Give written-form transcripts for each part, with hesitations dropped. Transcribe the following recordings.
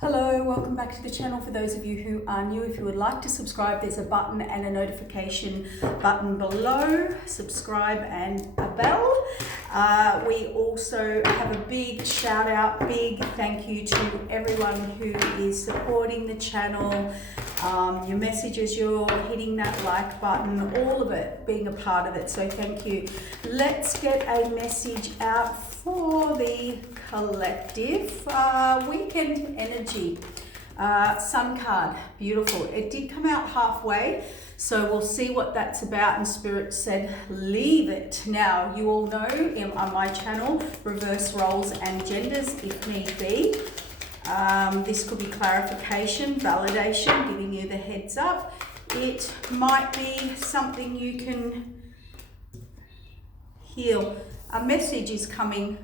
Hello, welcome back to the channel. For those of you who are new, if you would like to subscribe, there's a button and a notification button below. Subscribe and a bell. We also have a big shout out, big thank you to everyone who is supporting the channel. Your messages, you're hitting that like button, all of it, being a part of it. So thank you. Let's get a message out for the collective. Weekend energy. Sun card, beautiful. It did come out halfway, so we'll see what that's about. And Spirit said, leave it. Now, you all know on my channel, reverse roles and genders if need be. This could be clarification, validation, giving you the heads up. It might be something you can heal. A message is coming.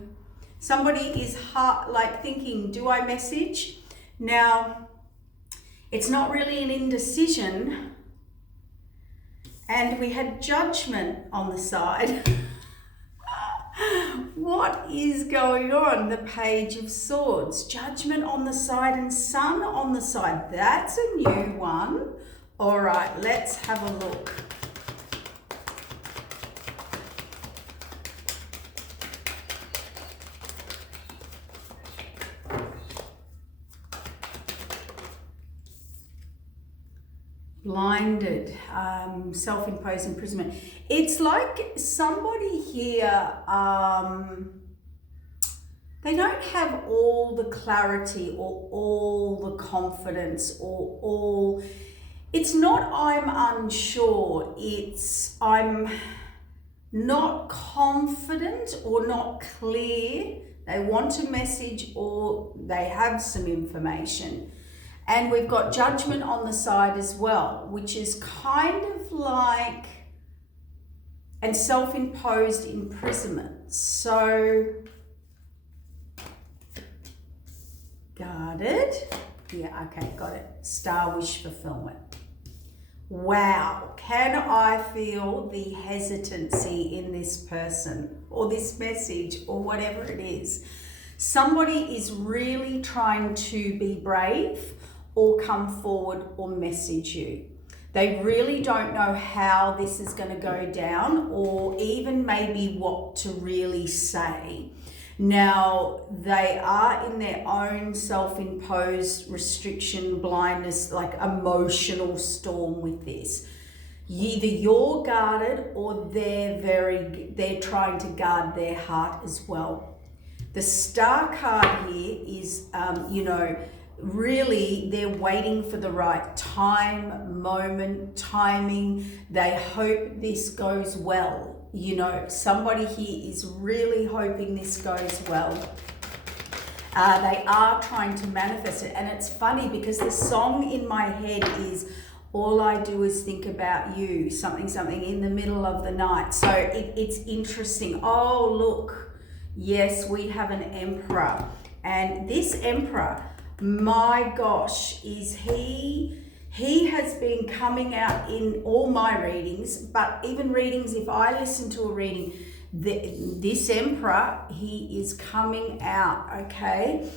Somebody is thinking, do I message? Now, it's not really an indecision. And we had judgment on the side. What is going on? The Page of Swords. Judgment on the side and Sun on the side. That's a new one. All right, let's have a look. Blinded, self-imposed imprisonment. It's like somebody here, they don't have all the clarity or all the confidence or all, it's not I'm unsure, it's I'm not confident or not clear. They want a message or they have some information. And we've got judgment on the side as well, which is kind of like, and self-imposed imprisonment. So, guarded. Yeah, okay, got it. Star wish fulfillment. Wow, can I feel the hesitancy in this person or this message or whatever it is? Somebody is really trying to be brave or come forward or message you. They really don't know how this is going to go down or even maybe what to really say. Now, they are in their own self-imposed restriction, blindness, like emotional storm with this. Either you're guarded or they're trying to guard their heart as well. The Star card here is, really, they're waiting for the right time, moment, timing. They hope this goes well. Somebody here is really hoping this goes well. They are trying to manifest it. And it's funny because the song in my head is, all I do is think about you, something in the middle of the night. So it's interesting. Oh, look. Yes, we have an Emperor. And this Emperor, my gosh, is he has been coming out in all my readings, but even readings, if I listen to a reading, this Emperor, he is coming out, okay?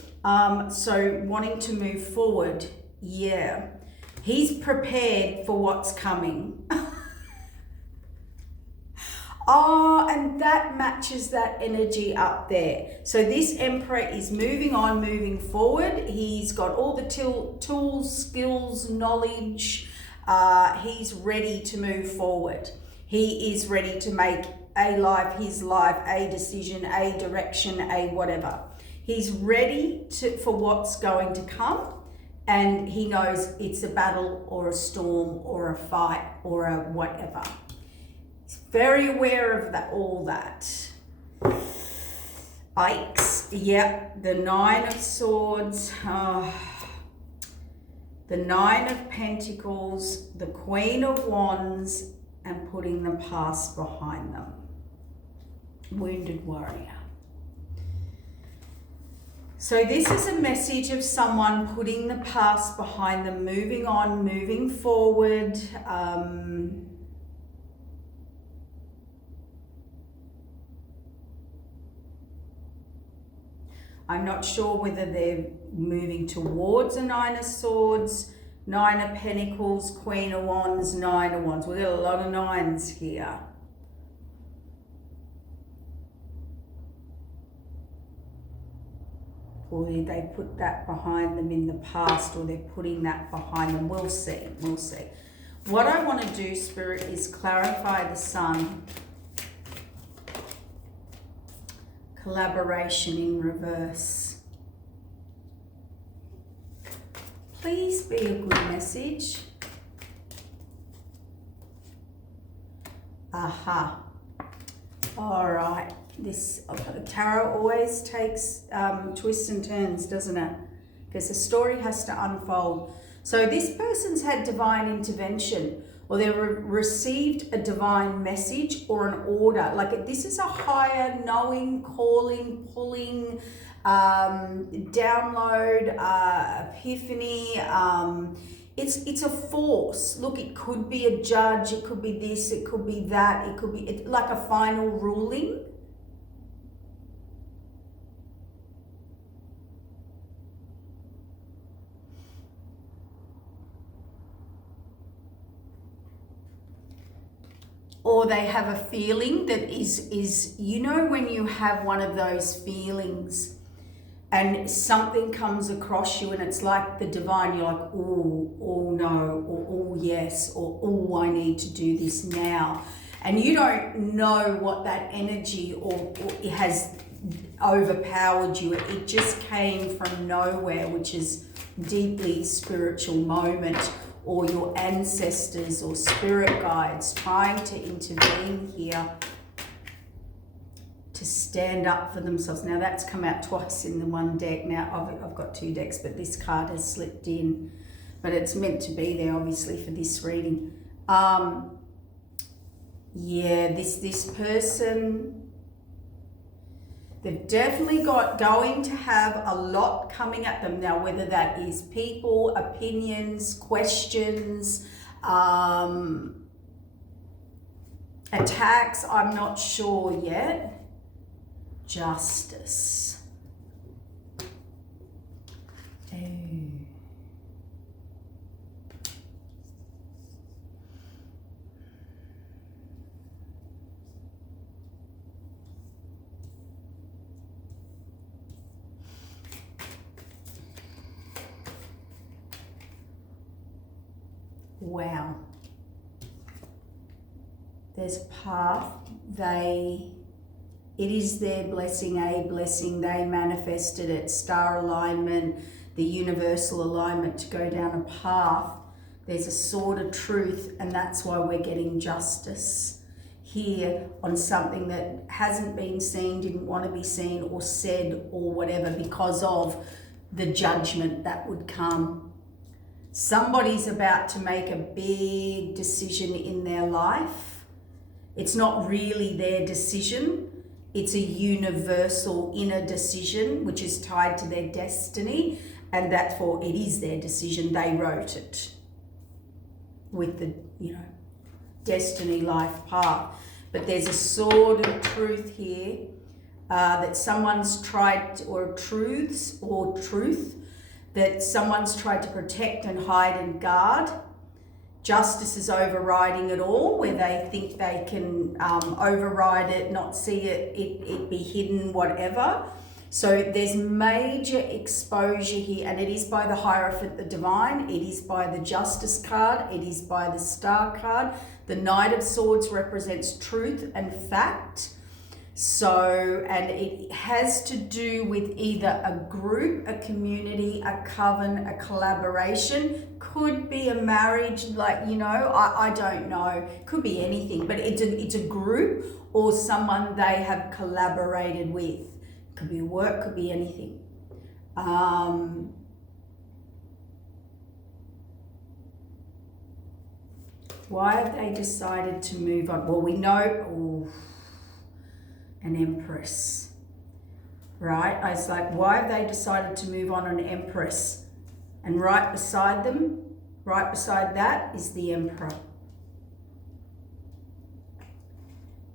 So wanting to move forward, yeah. He's prepared for what's coming. Oh, and that matches that energy up there. So this Emperor is moving on, moving forward. He's got all the tools, skills, knowledge. He's ready to move forward. He is ready to make his life, a decision, a direction, a whatever. He's ready for what's going to come. And he knows it's a battle or a storm or a fight or a whatever. Very aware of all that. Ikes, yep, the Nine of Swords, the Nine of Pentacles, the Queen of Wands, and putting the past behind them. Wounded Warrior. So this is a message of someone putting the past behind them, moving on, moving forward, I'm not sure whether they're moving towards a Nine of Swords, Nine of Pentacles, Queen of Wands, Nine of Wands. We've got a lot of nines here. Or they put that behind them in the past, or they're putting that behind them. We'll see, we'll see. What I want to do, Spirit, is clarify the Sun. Collaboration in reverse. Please be a good message. Aha. All right. This tarot always takes twists and turns, doesn't it? Because the story has to unfold. So this person's had divine intervention, or they've received a divine message or an order. Like this is a higher knowing, calling, pulling, download, epiphany. It's a force. Look, it could be a judge, it could be this, it could be that, it could be like a final ruling. Or they have a feeling that is, you know, when you have one of those feelings and something comes across you and it's like the divine, you're like, oh no, or oh yes, or oh, I need to do this now. And you don't know what that energy or it has overpowered you. It just came from nowhere, which is deeply spiritual moment, or your ancestors or spirit guides trying to intervene here to stand up for themselves. Now that's come out twice in the one deck. Now I've got two decks, but this card has slipped in, but it's meant to be there obviously for this reading. Yeah, this person, they've definitely going to have a lot coming at them now, whether that is people, opinions, questions, attacks, I'm not sure yet. Justice. Oh. Wow. There's a path. It is their blessing, a blessing. They manifested it. Star alignment, the universal alignment to go down a path. There's a sword of truth, and that's why we're getting justice here on something that hasn't been seen, didn't want to be seen or said or whatever, because of the judgment that would come. Somebody's about to make a big decision in their life. It's not really their decision. It's a universal inner decision, which is tied to their destiny, and therefore it is their decision. They wrote it with the, destiny life path. But there's a sword of truth here that someone's tried, or truth, that someone's tried to protect and hide and guard. Justice is overriding it all, where they think they can override it, not see it be hidden, whatever. So there's major exposure here, and it is by the Hierophant, the Divine. It is by the Justice card. It is by the Star card. The Knight of Swords represents truth and fact. So, and it has to do with either a group, a community, a coven, a collaboration. Could be a marriage, I don't know. Could be anything, but it's a group or someone they have collaborated with. Could be work, could be anything. Why have they decided to move on? Well, we know, an Empress, right? I was like, why have they decided to move on an Empress? And right beside them, right beside that is the Emperor.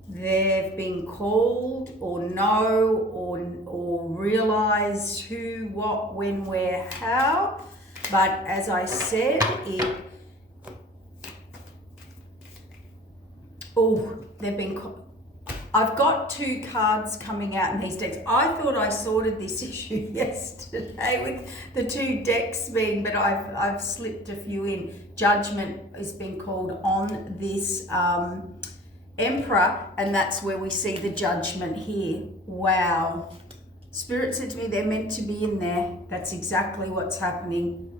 they've been called or know or realize who, what, when, where, how. But as I said, they've been. I've got 2 cards coming out in these decks. I thought I sorted this issue yesterday with the 2 decks being, but I've slipped a few in. Judgment is being called on this Emperor, and that's where we see the judgment here. Wow. Spirit said to me they're meant to be in there. That's exactly what's happening.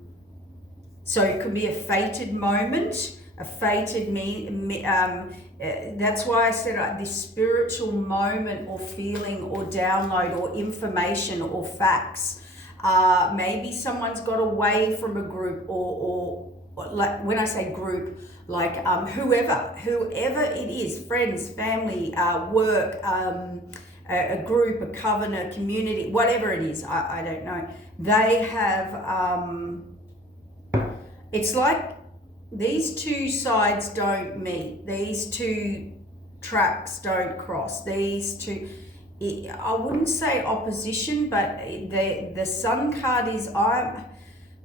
So it could be a fated moment, a fated that's why I said this spiritual moment or feeling or download or information or facts. Maybe someone's got away from a group or like when I say group, like whoever it is, friends, family, work, a group, a coven, a community, whatever it is, I don't know. They have, it's like these 2 sides don't meet. These 2 tracks don't cross. These 2, I wouldn't say opposition, but the Sun card is, I'm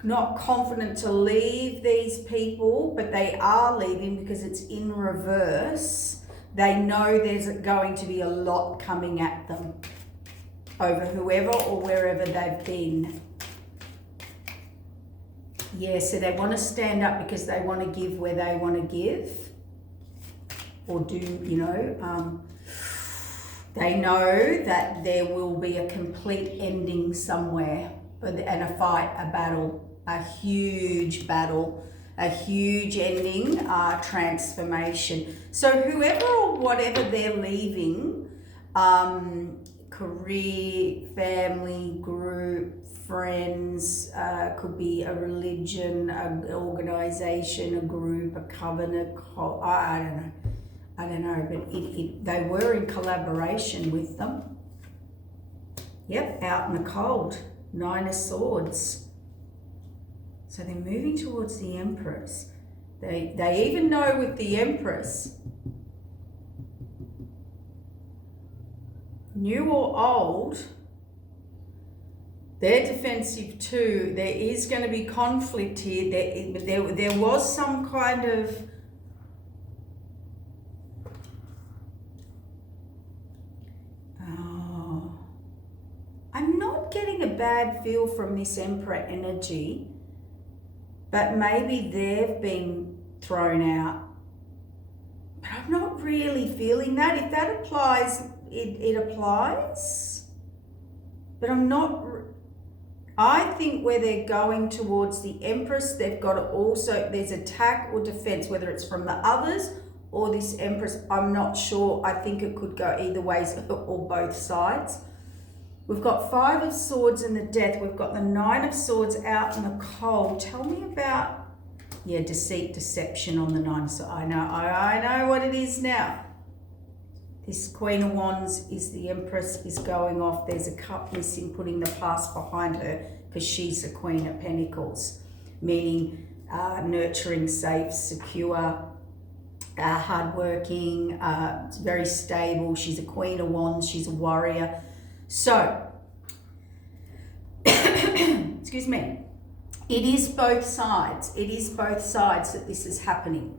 not confident to leave these people, but they are leaving because it's in reverse. They know there's going to be a lot coming at them over whoever or wherever they've been. Yeah, so they want to stand up because they want to give where they want to give or do, they know that there will be a complete ending somewhere and a fight, a battle, a huge ending, transformation. So whoever or whatever they're leaving, career, family, group, friends, could be a religion, an organization, a group, a coven, I don't know, but they were in collaboration with them. Yep, out in the cold, 9 of Swords. So they're moving towards the Empress. They even know with the Empress, new or old, they're defensive too. There is going to be conflict here. There was some kind of I'm not getting a bad feel from this Emperor energy, but maybe they've been thrown out. But I'm not really feeling that. If that applies, it applies. But I'm not. I think where they're going towards the Empress, they've got to also, there's attack or defense, whether it's from the others or this Empress. I'm not sure. I think it could go either ways or both sides. We've got 5 of Swords in the Death. We've got the 9 of Swords out in the cold. Tell me about, deceit, deception on the 9 of Swords. I know what it is now. This Queen of Wands is the Empress is going off. There's a cup missing, putting the past behind her because she's the Queen of Pentacles, meaning nurturing, safe, secure, hardworking, very stable. She's a Queen of Wands. She's a warrior. So, excuse me, it is both sides. It is both sides that this is happening.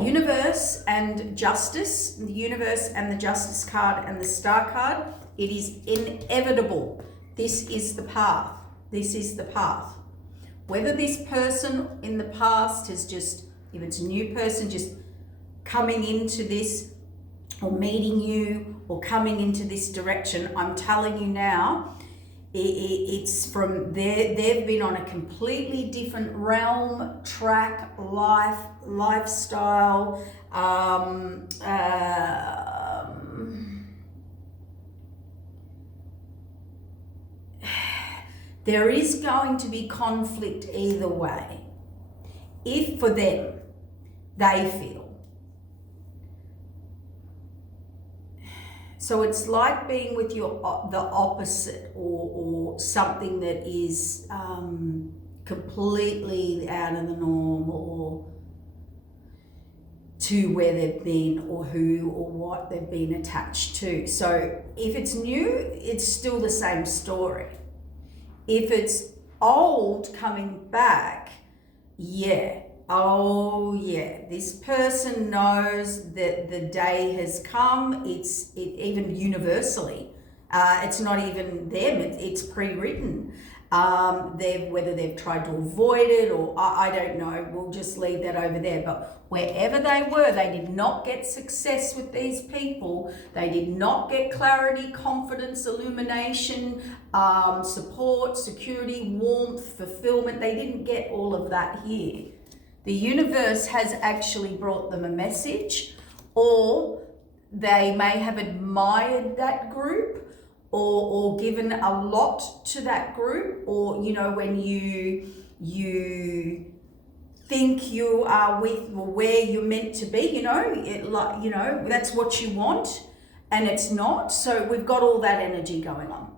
Universe and Justice, the Universe and the Justice card and the Star card, it is inevitable. This is the path. This is the path. Whether this person in the past has just, if it's a new person just coming into this or meeting you or coming into this direction, I'm telling you now, it's from there. They've been on a completely different realm, track, lifestyle. There is going to be conflict either way. If for them, they feel. So it's like being with the opposite or something that is completely out of the norm, or to where they've been or who or what they've been attached to. So if it's new, it's still the same story. If it's old coming back, this person knows that the day has come. It's even universally. It's not even them. It's pre-written. Whether they've tried to avoid it or I don't know. We'll just leave that over there. But wherever they were, they did not get success with these people. They did not get clarity, confidence, illumination, support, security, warmth, fulfillment. They didn't get all of that here. The universe has actually brought them a message, or they may have admired that group or given a lot to that group, or when you think you are with where you're meant to be, that's what you want and it's not. So we've got all that energy going on.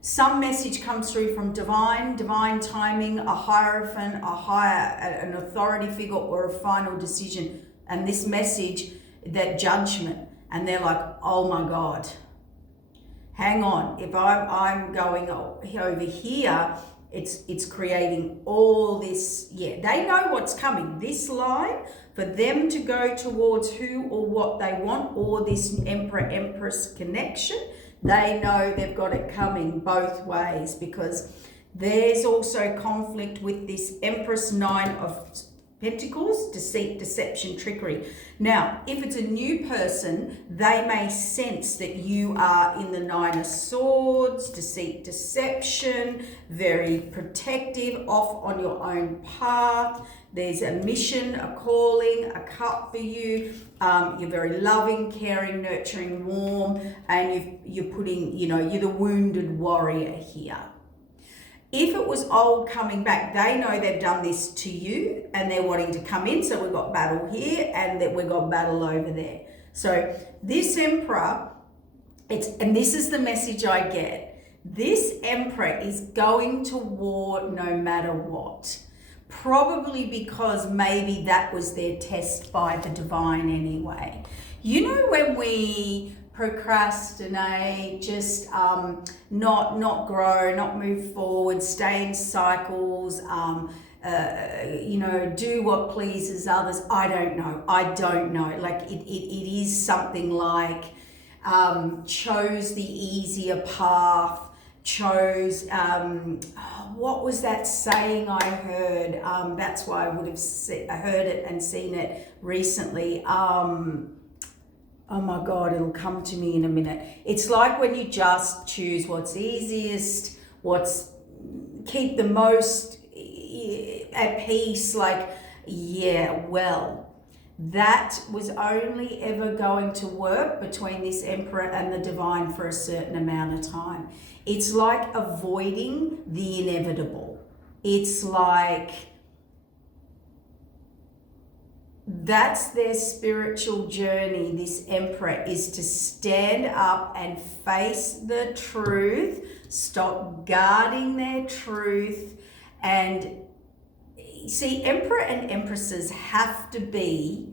Some message comes through from divine timing, a hierophant, an authority figure, or a final decision. And this message, that judgment, and they're like, oh my God, hang on. If I'm going over here, it's creating all this. Yeah, they know what's coming. This line, for them to go towards who or what they want, or this Emperor-Empress connection, they know they've got it coming both ways, because there's also conflict with this Empress, Nine of Pentacles, deceit, deception, trickery. Now, if it's a new person, they may sense that you are in the Nine of Swords, deceit, deception, very protective, off on your own path. There's a mission, a calling, a cup for you. You're very loving, caring, nurturing, warm, and you're putting, you're the wounded warrior here. If it was old coming back, they know they've done this to you and they're wanting to come in. So we've got battle here and that we've got battle over there. So this Emperor, and this is the message I get. This Emperor is going to war no matter what. Probably because maybe that was their test by the divine anyway. When we procrastinate, just not grow, not move forward, stay in cycles, do what pleases others. I don't know. Like it is something like chose the easier path, chose, what was that saying I heard? That's why I would have heard it and seen it recently. Oh my God, it'll come to me in a minute. It's like when you just choose what's easiest, keep the most at peace, that was only ever going to work between this Emperor and the divine for a certain amount of time. It's like avoiding the inevitable. It's like that's their spiritual journey. This Emperor is to stand up and face the truth, stop guarding their truth. And see, Emperor and Empresses have to be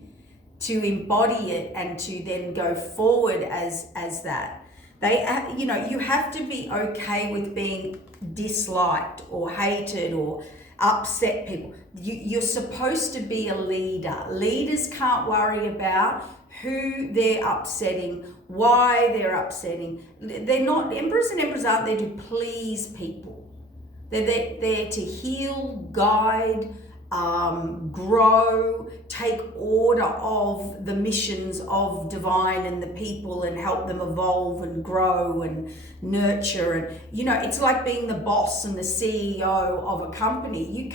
to embody it and to then go forward as that. You have to be okay with being disliked or hated or upset people. You're supposed to be a leader. Leaders can't worry about who they're upsetting, why they're upsetting. They're not, Emperors and Emperors aren't there to please people. They're there to heal, guide, grow, take order of the missions of divine and the people and help them evolve and grow and nurture. And it's like being the boss and the CEO of a company.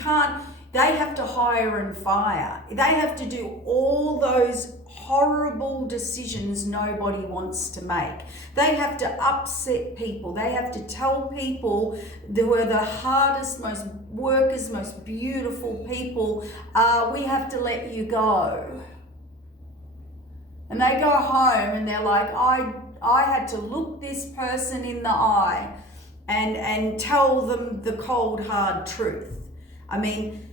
They have to hire and fire. They have to do all those horrible decisions nobody wants to make. They have to upset people. They have to tell people who are the hardest, most workers, most beautiful people, we have to let you go. And they go home and they're like, I had to look this person in the eye and tell them the cold, hard truth. I mean,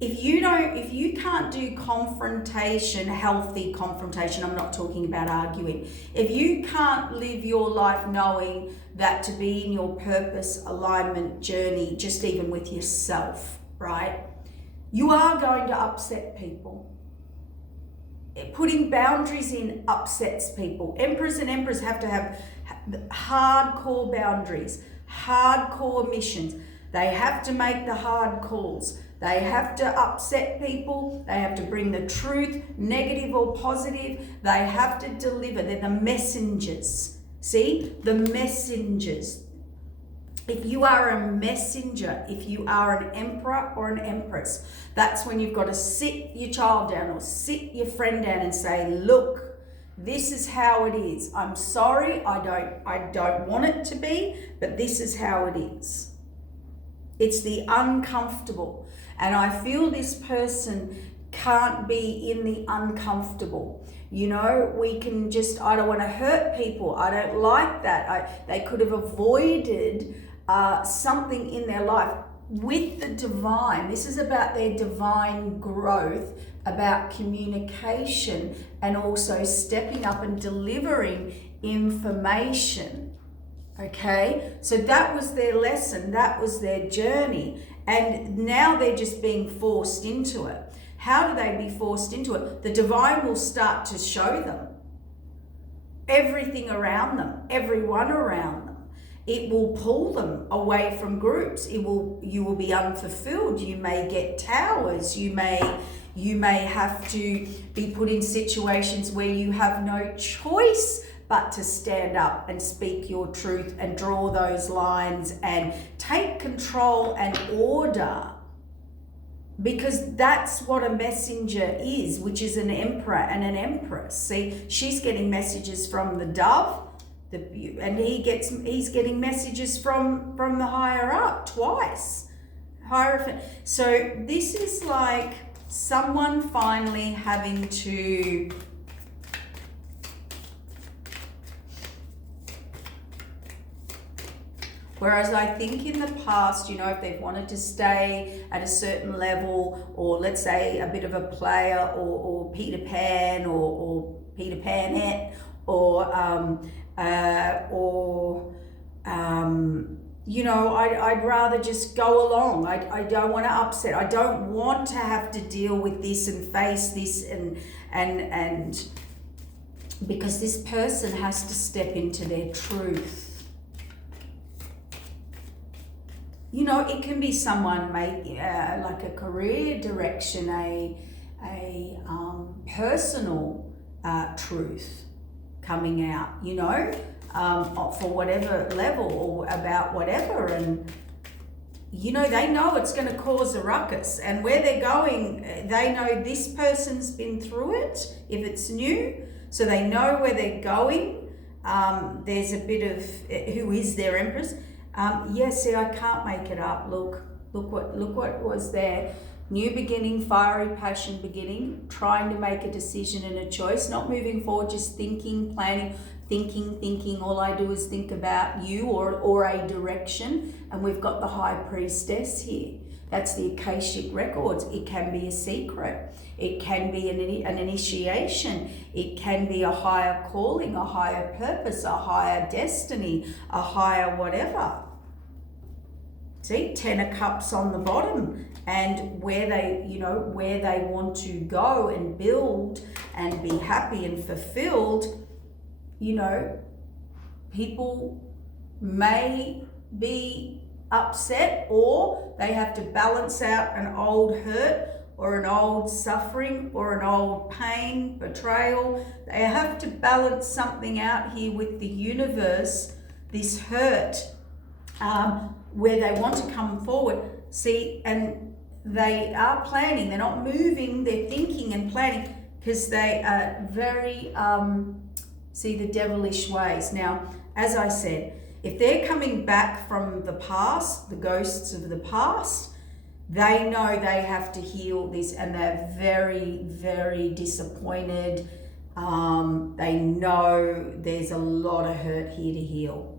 if you can't do confrontation, healthy confrontation, I'm not talking about arguing. If you can't live your life knowing that to be in your purpose alignment journey, just even with yourself, right? You are going to upset people. Putting boundaries in upsets people. Emperors and emperors have to have hardcore boundaries, hardcore missions. They have to make the hard calls. They have to upset people. They have to bring the truth, negative or positive. They have to deliver. They're the messengers. See? The messengers. If you are a messenger, if you are an emperor or an empress, that's when you've got to sit your child down or sit your friend down and say, look, this is how it is. I'm sorry, I don't want it to be, but this is how it is. It's the uncomfortable. And I feel this person can't be in the uncomfortable. You know, we can just, I don't want to hurt people. I don't like that. They could have avoided something in their life with the divine. This is about their divine growth, about communication, and also stepping up and delivering information. Okay, so that was their lesson, that was their journey, and now they're just being forced into it. How do they be forced into it? The divine will start to show them everything around them, everyone around them. It will pull them away from groups. You will be unfulfilled. You may get towers. You may have to be put in situations where you have no choice but to stand up and speak your truth and draw those lines and take control and order, because that's what a messenger is, which is an emperor and an empress. See, she's getting messages from the dove, and he's getting messages from the higher up twice. Hierophant. So this is like someone finally having to whereas I think in the past, you know, if they've wanted to stay at a certain level, or let's say a bit of a player, or Peter Pan, or Peter Panette, you know, I'd rather just go along. I don't want to upset. I don't want to have to deal with this and face this and because this person has to step into their truth. You know, it can be someone like a career direction, a personal truth coming out, you know, for whatever level or about whatever. And, you know, they know it's going to cause a ruckus. And where they're going, they know this person's been through it, if it's new. So they know where they're going. There's a bit of who is their empress. See, I can't make it up. Look what was there. New beginning, fiery passion beginning, trying to make a decision and a choice, not moving forward, just thinking, planning, thinking. All I do is think about you or a direction. And we've got the high priestess here. That's the Akashic records. It can be a secret. It can be an initiation. It can be a higher calling, a higher purpose, a higher destiny, a higher whatever. See, 10 of Cups on the bottom, and where they want to go and build and be happy and fulfilled. You know, people may be upset, or they have to balance out an old hurt or an old suffering or an old pain, betrayal. They have to balance something out here with the universe, this hurt, where they want to come forward. See, and they are planning. They're not moving, they're thinking and planning, because they are very, the devilish ways. Now, as I said, if they're coming back from the past, the ghosts of the past, they know they have to heal this, and they're very, very disappointed. They know there's a lot of hurt here to heal.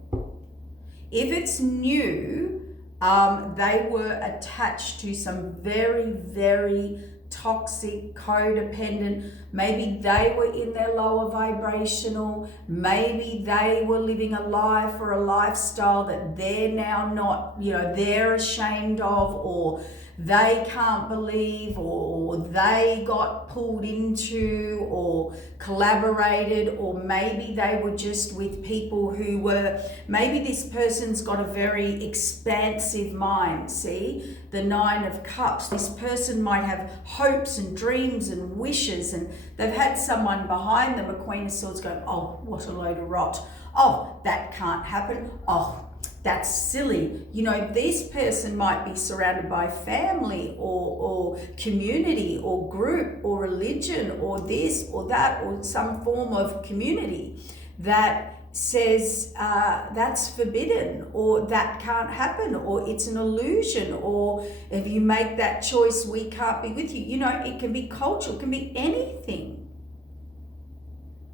If it's new, they were attached to some very, very toxic, codependent, maybe they were in their lower vibrational, maybe they were living a life or a lifestyle that they're now not, they're ashamed of, or they can't believe, or they got pulled into or collaborated, or maybe they were just with people who were, maybe this person's got a very expansive mind. See, the 9 of Cups, this person might have hopes and dreams and wishes, and they've had someone behind them, a Queen of Swords, going, oh, what a load of rot. Oh, that can't happen. Oh, that's silly. This person might be surrounded by family or community or group or religion or this or that or some form of community that says that's forbidden, or that can't happen, or it's an illusion, or if you make that choice, we can't be with you. It can be cultural, it can be anything.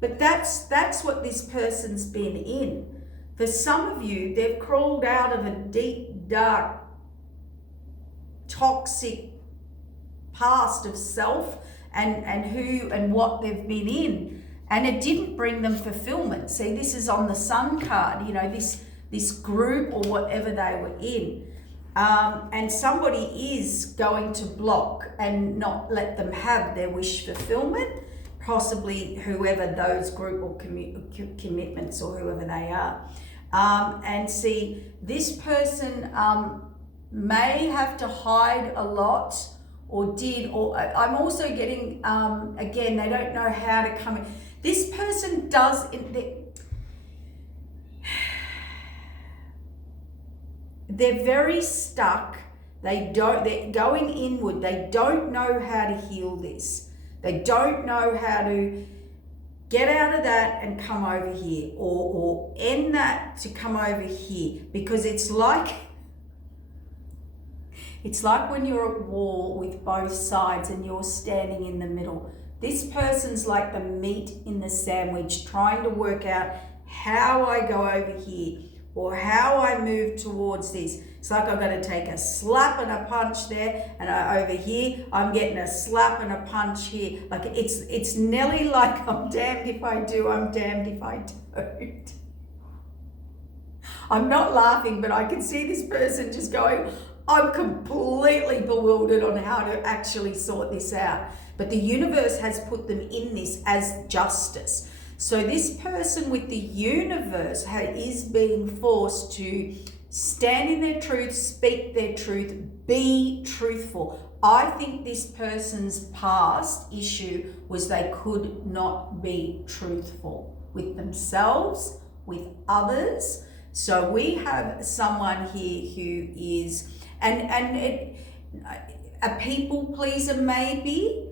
But that's what this person's been in. For some of you, they've crawled out of a deep, dark, toxic past of self and who and what they've been in. And it didn't bring them fulfillment. See, this is on the Sun card, this group or whatever they were in. And somebody is going to block and not let them have their wish fulfillment, possibly whoever those group or commitments or whoever they are. And see, this person may have to hide a lot, or did, or I'm also getting, again, they don't know how to come in. This person does, they're very stuck. They're going inward. They don't know how to heal this. They don't know how to get out of that and come over here, or end that to come over here, because it's like when you're at war with both sides and you're standing in the middle. This person's like the meat in the sandwich, trying to work out how I go over here or how I move towards this. It's like I've got to take a slap and a punch there, and over here I'm getting a slap and a punch here. Like it's nearly like I'm damned if I do, I'm damned if I don't. I'm not laughing, but I can see this person just going, I'm completely bewildered on how to actually sort this out. But the universe has put them in this as justice. So this person with the universe is being forced to stand in their truth, speak their truth, be truthful. I think this person's past issue was they could not be truthful with themselves, with others. So we have someone here who is, a people pleaser maybe,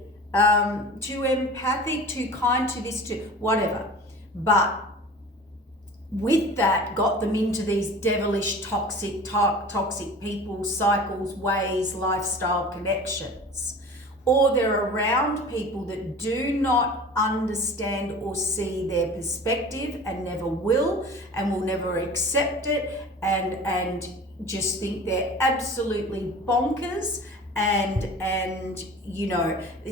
too empathic, too kind to this, to whatever. But with that, got them into these devilish, toxic people, cycles, ways, lifestyle connections. Or they're around people that do not understand or see their perspective and never will never accept it, and just think they're absolutely bonkers. And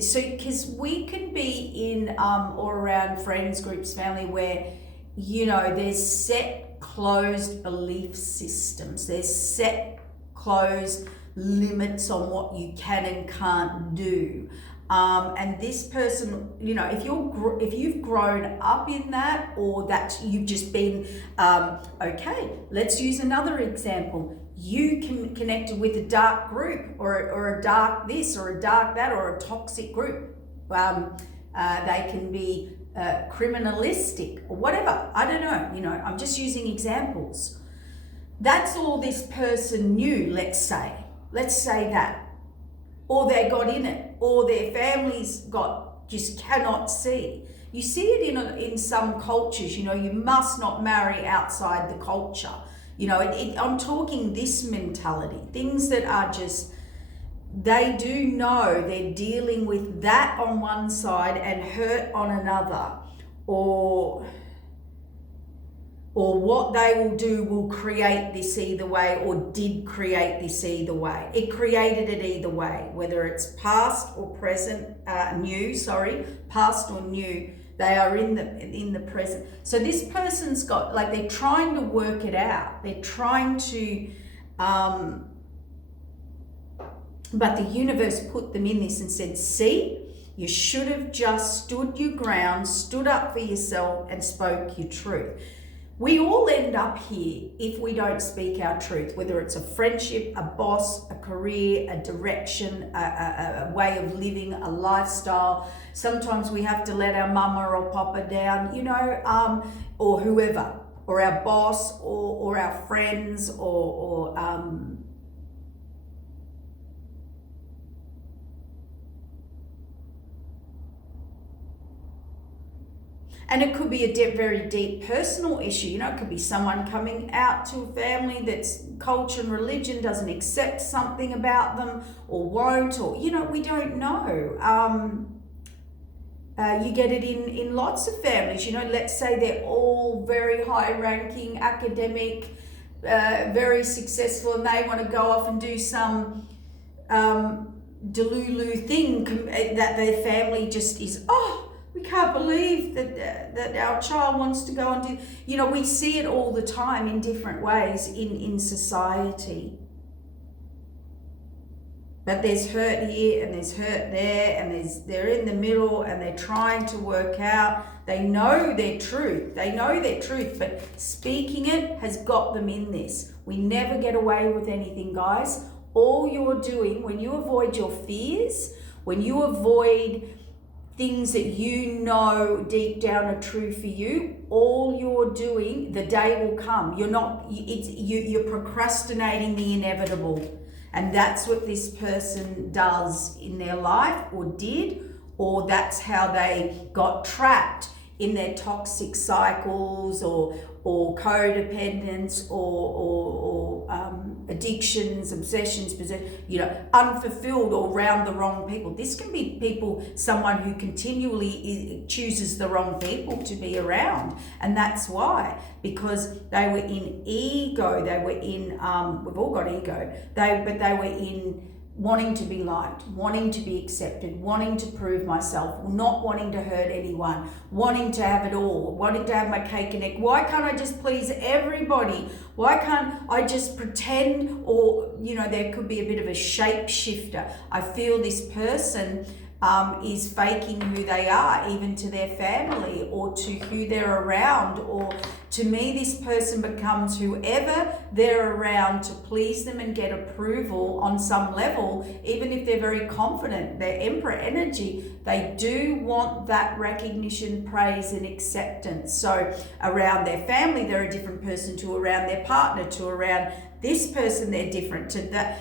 so because we can be in or around friends groups, family, where there's set closed belief systems, there's set closed limits on what you can and can't do, and this person, if you've grown up in that, or that you've just been okay, let's use another example. You can connected with a dark group, or a dark this, or a dark that, or a toxic group. They can be criminalistic or whatever. I don't know. I'm just using examples. That's all this person knew. Let's say that, or they got in it, or their families just cannot see. You see it in some cultures. You must not marry outside the culture. I'm talking this mentality, things that are just, they do know they're dealing with that on one side and hurt on another, or or what they will do will create this either way, or did create this either way. It created it either way, whether it's past or present, past or new. They are in the present. So this person's got, like, they're trying to work it out. They're trying to, but the universe put them in this and said, see, you should have just stood your ground, stood up for yourself, and spoke your truth. We all end up here if we don't speak our truth, whether it's a friendship, a boss, a career, a direction, a way of living, a lifestyle. Sometimes we have to let our mama or papa down, or whoever, or our boss, or our friends, and it could be a very deep personal issue. It could be someone coming out to a family that's culture and religion doesn't accept something about them, or won't, or, we don't know. You get it in lots of families. Let's say they're all very high-ranking, academic, very successful, and they want to go off and do some delulu thing that their family just is, we can't believe that our child wants to go and do. We see it all the time in different ways in society. But there's hurt here and there's hurt there, and they're in the middle, and they're trying to work out. They know their truth. But speaking it has got them in this. We never get away with anything, guys. All you're doing, when you avoid your fears, when you avoid things that deep down are true for you, all you're doing, the day will come. You're procrastinating the inevitable. And that's what this person does in their life, or did, or that's how they got trapped in their toxic cycles, or codependence, or addictions, obsessions, unfulfilled, or around the wrong people. This can be someone who continually chooses the wrong people to be around. And that's why, because they were in ego, they were in, we've all got ego, but they were in wanting to be liked, wanting to be accepted, wanting to prove myself, not wanting to hurt anyone, wanting to have it all, wanting to have my cake and egg. Why can't I just please everybody? Why can't I just pretend? Or, there could be a bit of a shapeshifter. I feel this person is faking who they are, even to their family, or to who they're around. Or to me, this person becomes whoever they're around to please them and get approval on some level. Even if they're very confident, they're Emperor energy, they do want that recognition, praise, and acceptance. So around their family, they're a different person, to around their partner, to around this person, they're different, to that.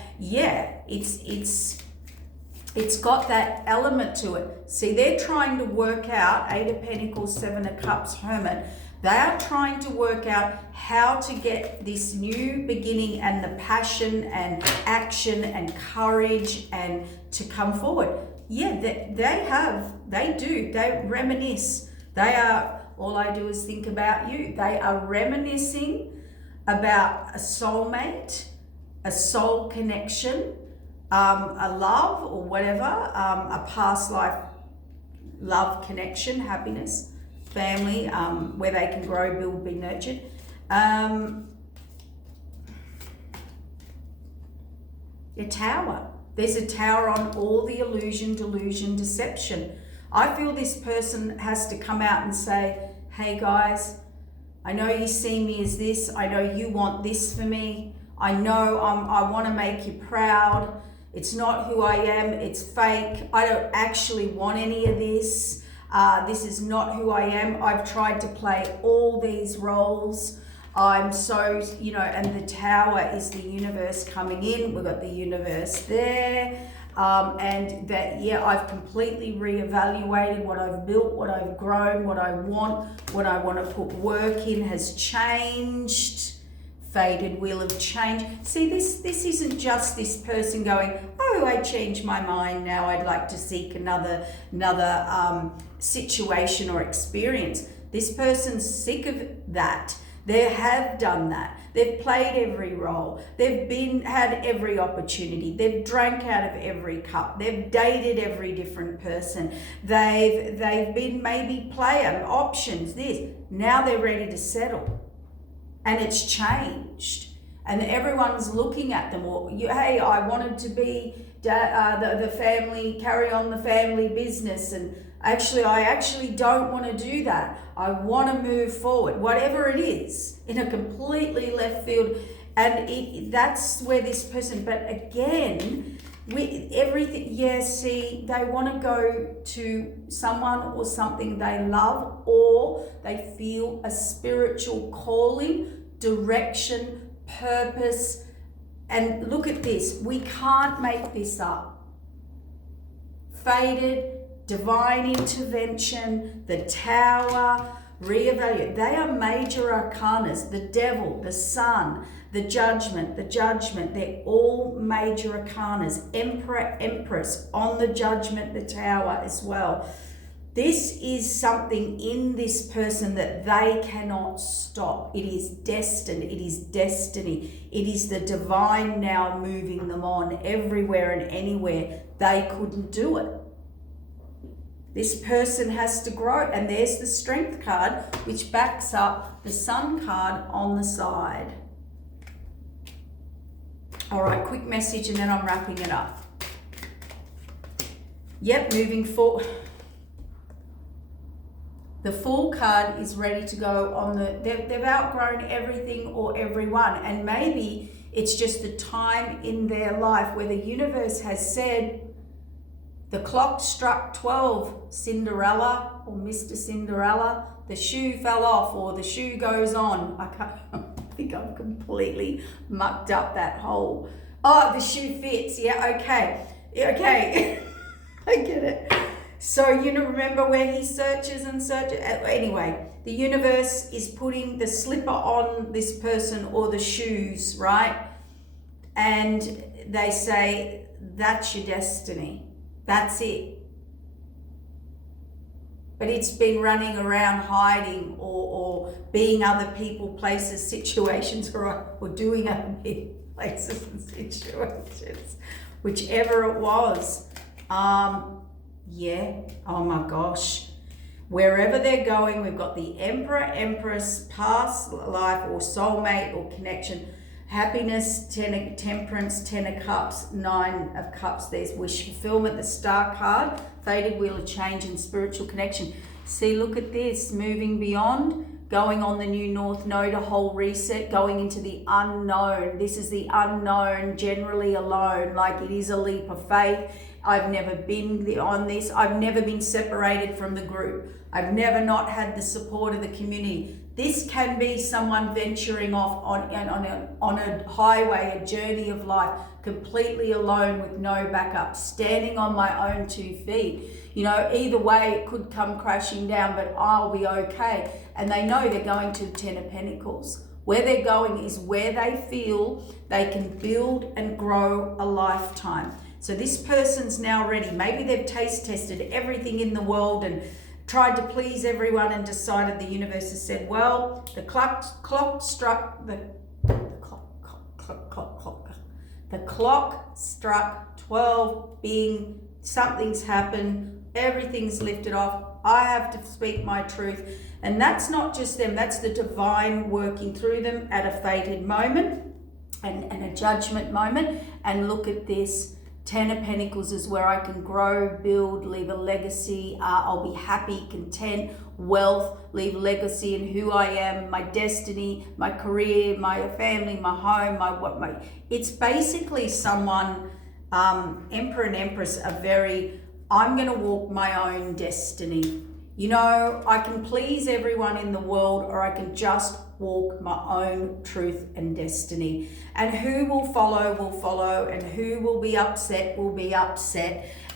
It's got that element to it. See, they're trying to work out, 8 of Pentacles, 7 of Cups, Hermit. They are trying to work out how to get this new beginning, and the passion and action and courage, and to come forward. Yeah, they do. They reminisce. They are, all I do is think about you. They are reminiscing about a soulmate, a soul connection, a love, or whatever, a past life love connection, happiness, family, where they can grow, build, be nurtured. A tower. There's a tower on all the illusion, delusion, deception. I feel this person has to come out and say, hey guys, I know you see me as this. I know you want this for me. I know I want to make you proud. It's not who I am. It's fake. I don't actually want any of this. This is not who I am. I've tried to play all these roles. I'm so, and the tower is the universe coming in. We've got the universe there. And that, I've completely reevaluated what I've built, what I've grown, what I want to put work in has changed. Faded wheel of change. See, this isn't just this person going, oh, I changed my mind, now I'd like to seek another situation or experience. This person's sick of that. They have done that. They've played every role. They've had every opportunity. They've drank out of every cup. They've dated every different person. They've been maybe player options. This. Now they're ready to settle, and it's changed. And everyone's looking at them. Or hey, I wanted to be the family, carry on the family business, and I actually don't want to do that. I want to move forward, whatever it is, in a completely left field. And that's where this person, but again, with everything, see, they want to go to someone or something they love, or they feel a spiritual calling, direction, purpose. And look at this, we can't make this up. Fated, divine intervention, the tower, reevaluate. They are major arcanas. The devil, the sun, the judgment, they're all major arcanas. Emperor, empress on the judgment, the tower as well. This is something in this person that they cannot stop. It is destined. It is destiny. It is the divine now moving them on everywhere and anywhere. They couldn't do it. This person has to grow. And there's the Strength card, which backs up the Sun card on the side. All right, quick message and then I'm wrapping it up. Yep, moving forward. The Fool card is ready to go on they've outgrown everything or everyone, and maybe it's just the time in their life where the universe has said, the clock struck 12, Cinderella or Mr. Cinderella, the shoe fell off or the shoe goes on. I think I've completely mucked up that whole, the shoe fits, okay, I get it. So, remember where he searches and searches. Anyway, the universe is putting the slipper on this person or the shoes, right? And they say, that's your destiny. That's it. But it's been running around hiding or being other people, places, situations, or doing other people, places and situations. Whichever it was. Oh my gosh. Wherever they're going, we've got the Emperor, Empress, past life or soulmate or connection, happiness, temperance, 10 of cups, 9 of cups. There's wish fulfillment, the Star card, faded wheel of change and spiritual connection. See, look at this, moving beyond, going on the new North Node, a whole reset, going into the unknown. This is the unknown, generally alone, like it is a leap of faith. I've never been on this. I've never been separated from the group. I've never not had the support of the community. This can be someone venturing off on a highway, a journey of life, completely alone with no backup, standing on my own 2 feet. Either way, it could come crashing down, but I'll be okay. And they know they're going to the 10 of Pentacles. Where they're going is where they feel they can build and grow a lifetime. So this person's now ready. Maybe they've taste tested everything in the world and tried to please everyone and decided the universe has said, well, the clock struck 12, being something's happened, everything's lifted off. I have to speak my truth. And that's not just them, that's the divine working through them at a fated moment and a judgment moment. And look at this. 10 of Pentacles is where I can grow, build, leave a legacy. I'll be happy, content, wealth, leave a legacy in who I am, my destiny, my career, my family, my home, it's basically someone, Emperor and Empress are I'm going to walk my own destiny. I can please everyone in the world, or I can just walk my own truth and destiny. And who will follow, and who will be upset.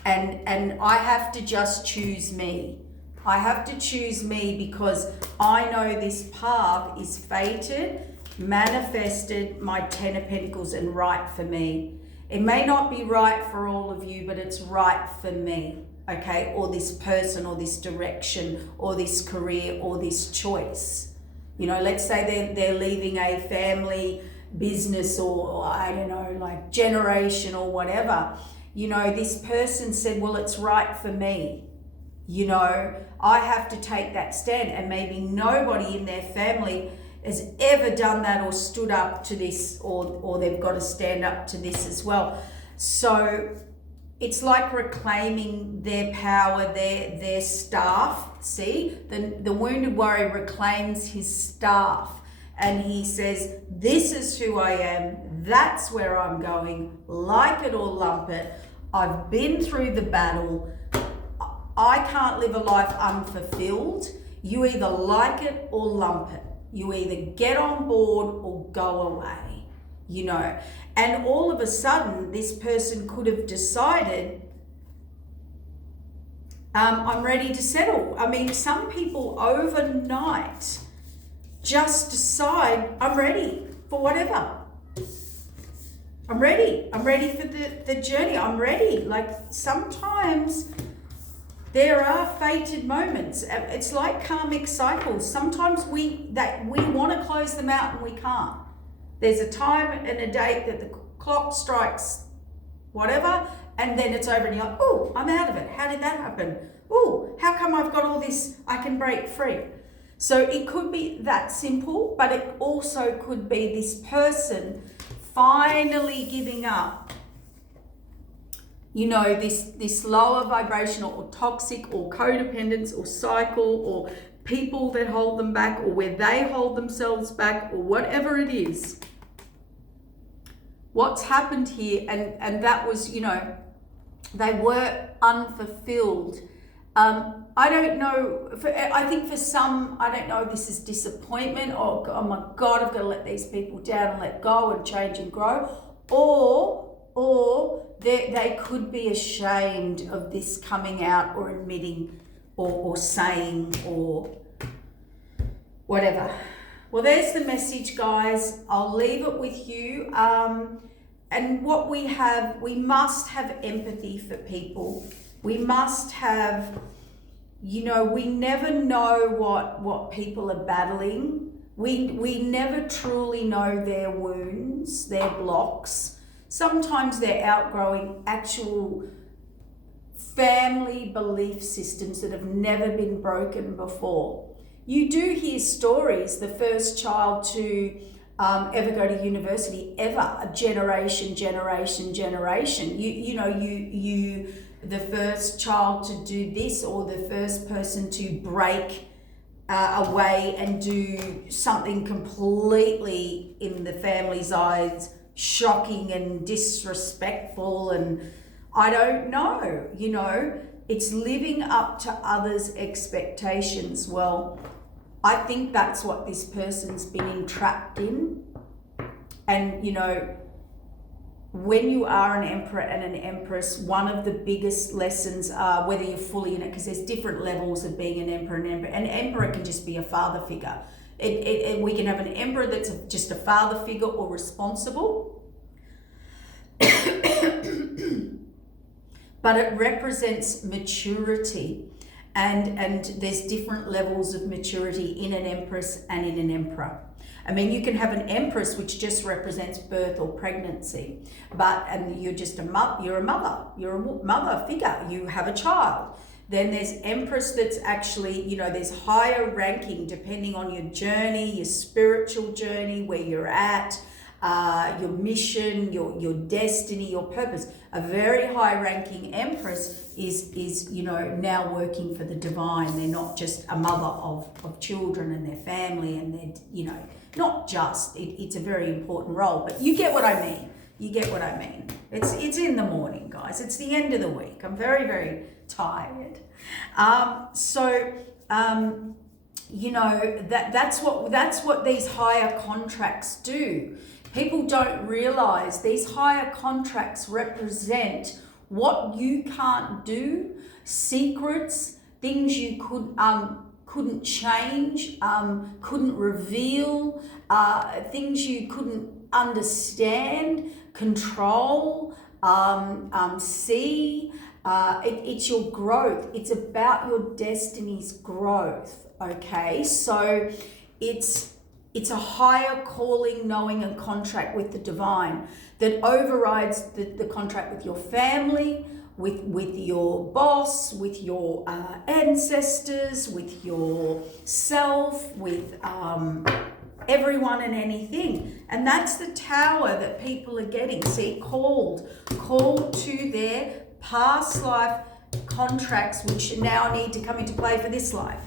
And I have to just choose me. I have to choose me because I know this path is fated, manifested, my 10 of Pentacles, and right for me. It may not be right for all of you, but it's right for me. Okay, or this person, or this direction, or this career, or this choice. You know, let's say they're leaving a family business or I don't know, like generation or whatever. You know, this person said, well, it's right for me. You know, I have to take that stand, and maybe nobody in their family has ever done that or stood up to this, or they've got to stand up to this as well. So it's like reclaiming their power, their staff. See, the wounded warrior reclaims his staff, and he says, this is who I am, that's where I'm going, like it or lump it. I've been through the battle. I can't live a life unfulfilled. You either like it or lump it. You either get on board or go away, you know. And all of a sudden, this person could have decided, I'm ready to settle. I mean, some people overnight just decide, I'm ready for whatever. I'm ready. I'm ready for the journey. I'm ready. Like, sometimes there are fated moments. It's like karmic cycles. Sometimes we want to close them out and we can't. There's a time and a date that the clock strikes whatever, and then it's over and you're like, oh, I'm out of it. How did that happen? Oh, how come I've got all this? I can break free. So it could be that simple, but it also could be this person finally giving up, you know, this lower vibrational or toxic or codependence or cycle or people that hold them back or where they hold themselves back or whatever it is. What's happened here, and that was, you know, they were unfulfilled. I don't know, I think for some, I don't know if this is disappointment or, oh my God, I've got to let these people down and let go and change and grow, or they could be ashamed of this coming out or admitting or saying or whatever. Well, there's the message, guys. I'll leave it with you. And what we must have empathy for people. We must have, you know, we never know what people are battling. We never truly know their wounds, their blocks. Sometimes they're outgrowing actual family belief systems that have never been broken before. You do hear stories, the first child to ever go to university, ever, a generation. You the first child to do this, or the first person to break away and do something completely, in the family's eyes, shocking and disrespectful, and I don't know, you know, it's living up to others' expectations. Well, I think that's what this person's been entrapped in. And, you know, when you are an emperor and an empress, one of the biggest lessons are whether you're fully in it, because there's different levels of being an emperor and emperor. An emperor can just be a father figure. We can have an emperor that's just a father figure or responsible. But it represents maturity. And there's different levels of maturity in an empress and in an emperor. I mean, you can have an empress which just represents birth or pregnancy, and you're just a mother, you're a mother figure, you have a child. Then there's empress that's actually, you know, there's higher ranking depending on your journey, your spiritual journey, where you're at, your mission, your destiny, your purpose. A very high ranking empress is you know, now working for the divine. They're not just a mother of children and their family, and they're, you know, not just, it's a very important role, but you get what I mean. You get what I mean. It's in the morning, guys. It's the end of the week. I'm very, very tired. You know, that's what these higher contracts do. People don't realize these higher contracts represent what you can't do, secrets, things you couldn't change, couldn't reveal, things you couldn't understand, control, see. It's your growth. It's about your destiny's growth. Okay, so it's a higher calling, knowing, and contract with the divine that overrides the contract with your family, with your boss, with your ancestors, with yourself, with everyone and anything. And that's the tower that people are getting. See, called to their past life contracts, which now need to come into play for this life.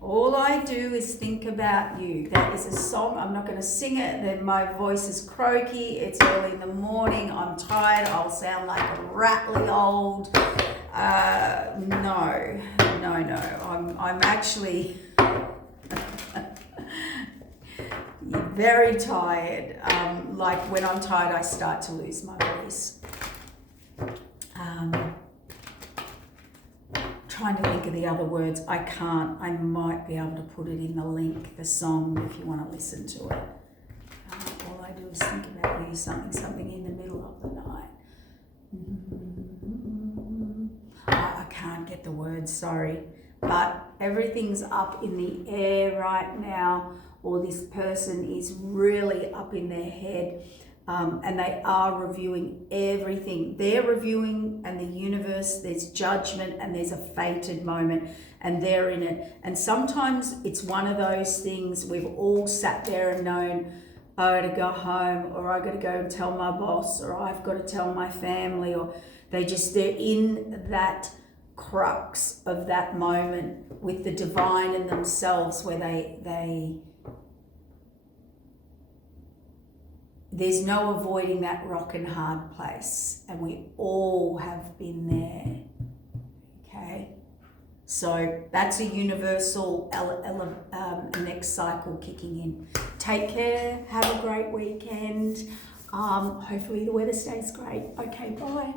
All I do is think about you. That is a song. I'm not going to sing it. Then my voice is croaky. It's early in the morning. I'm tired. I'll sound like a rattly old. No. I'm actually very tired. Like when I'm tired, I start to lose my voice. Trying to think of the other words. I can't. I might be able to put it in the link, the song, if you want to listen to it. All I do is think about you, something in the middle of the night. I can't get the words, sorry. But everything's up in the air right now, or this person is really up in their head. And they are reviewing everything. They're reviewing, and the universe, there's judgment and there's a fated moment, and they're in it. And sometimes it's one of those things we've all sat there and known, oh, I got to go home, or I got to go and tell my boss, or I've got to tell my family, or they're in that crux of that moment with the divine in themselves, where there's no avoiding that rock and hard place, and we all have been there. Okay, so that's a universal next cycle kicking in. Take care. Have a great weekend. Hopefully the weather stays great. Okay, bye.